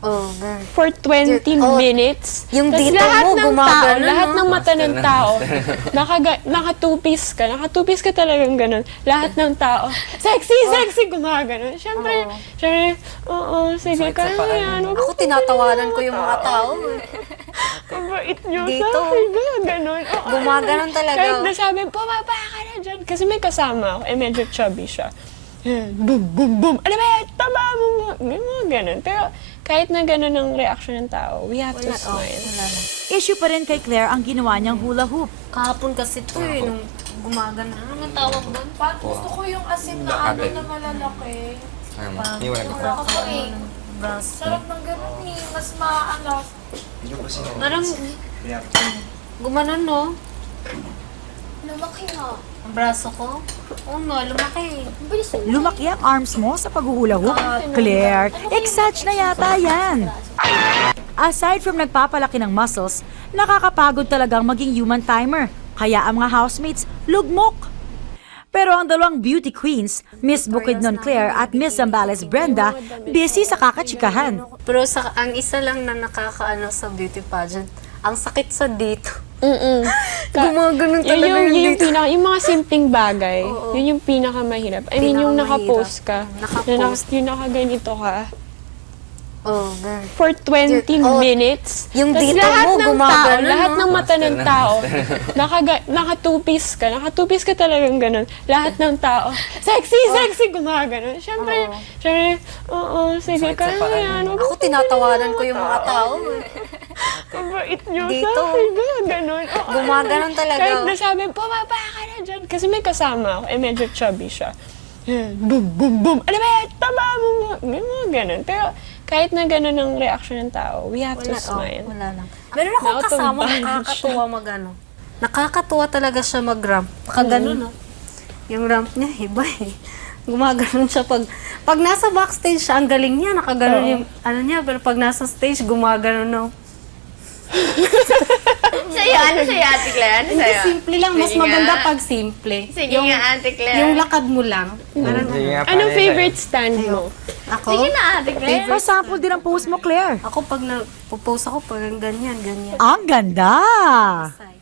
Oh, girl. for 20 minutes. Yung Tas dito lahat mo, ng gumagano, tao, lahat no? ng mata ng tao, naka-two-piece ka. Naka-two-piece ka talagang ganun. Lahat ng tao, sexy, sexy, gumagano. Siyempre, oo, sige, kaya yan. Ako tinatawanan ko yung mga tao. Ang bait nyo Dito. sa akin, gumagano. Gumaganon talaga. Kahit nasabi, pumaba ka na dyan. Kasi may kasama ako, medyo chubby siya. Boom, boom, boom. Ano ba yan? Taba mo. Ganun. Pero kahit na ganun ang reaction ng tao, we have to smile. Issue pa rin kay Claire ang ginawa niyang hula hoop. Kahapon kasi to eh, nung gumagano. Ano ang tawag doon? Gusto ko yung asin na ano na malalaki. Ako eh. Sarap ng ganun eh. Mas maano. Parang, gumanon no? Lumaki nga. Ang braso ko. Oo nga, lumaki. Lumaki ang arms mo sa paghuhula hoop. Claire, exage na yata yan. Aside from nagpapalaki ng muscles, nakakapagod talagang maging human timer. Kaya ang mga housemates, lugmok. Pero ang dalawang beauty queens, Miss Bukidnon Claire at Miss Zambales Brenda, busy sa kakachikahan. Pero ang isa lang na nakakaano sa beauty pageant, ang sakit sa dito. Gumaganon talaga yung dito. Yung mga simpleng bagay, yun yung pinakamahirap. I mean, yung nakapost ka, Nakapost. yung nakaganito ka, Oh, girl. for 20 minutes. Yung Tas dito lahat mo, ng gumagano, tao, lahat no? ng mata ng tao, naka-two-piece ka. Naka-two-piece ka talagang ganun. Lahat ng tao, sexy, sexy, gumagano. Siyempre, oo, sige, kaya yan. Ako tinatawanan ko yung mga tao. Ang bait nyo sa Dito. akin, ganun. Gumaganon talaga. Kahit nasabi, pumaba ka na dyan. Kasi may kasama ako, medyo chubby siya. Boom, boom, boom. Ano ba yan? Taba mo. Ganun. Pero kahit na ganun ang reaction ng tao, we have to smile. Wala lang. Meron akong Out of kasama, balance nakakatuwa magano. Nakakatuwa talaga siya mag-ramp. Nakaganon, no? Yung ramp niya, iba eh. Gumaganon siya pag nasa backstage siya, ang galing niya, nakaganon yung ano niya, pero pag nasa stage, gumaganon, no? Sa'yo, ano sa'yo, Ate Claire? Ano Hindi, sa'yo? simple lang. Mas Sige maganda nga. pag simple. Sige nga, Ate Claire. Yung lakad mo lang. Parang, Anong favorite stand mo? ako, Sige na, Ate Claire. Pa-sample din ang post mo, Claire. ako pag nagpo-post ako, pag ganyan, ganyan. Ang ganda! Side.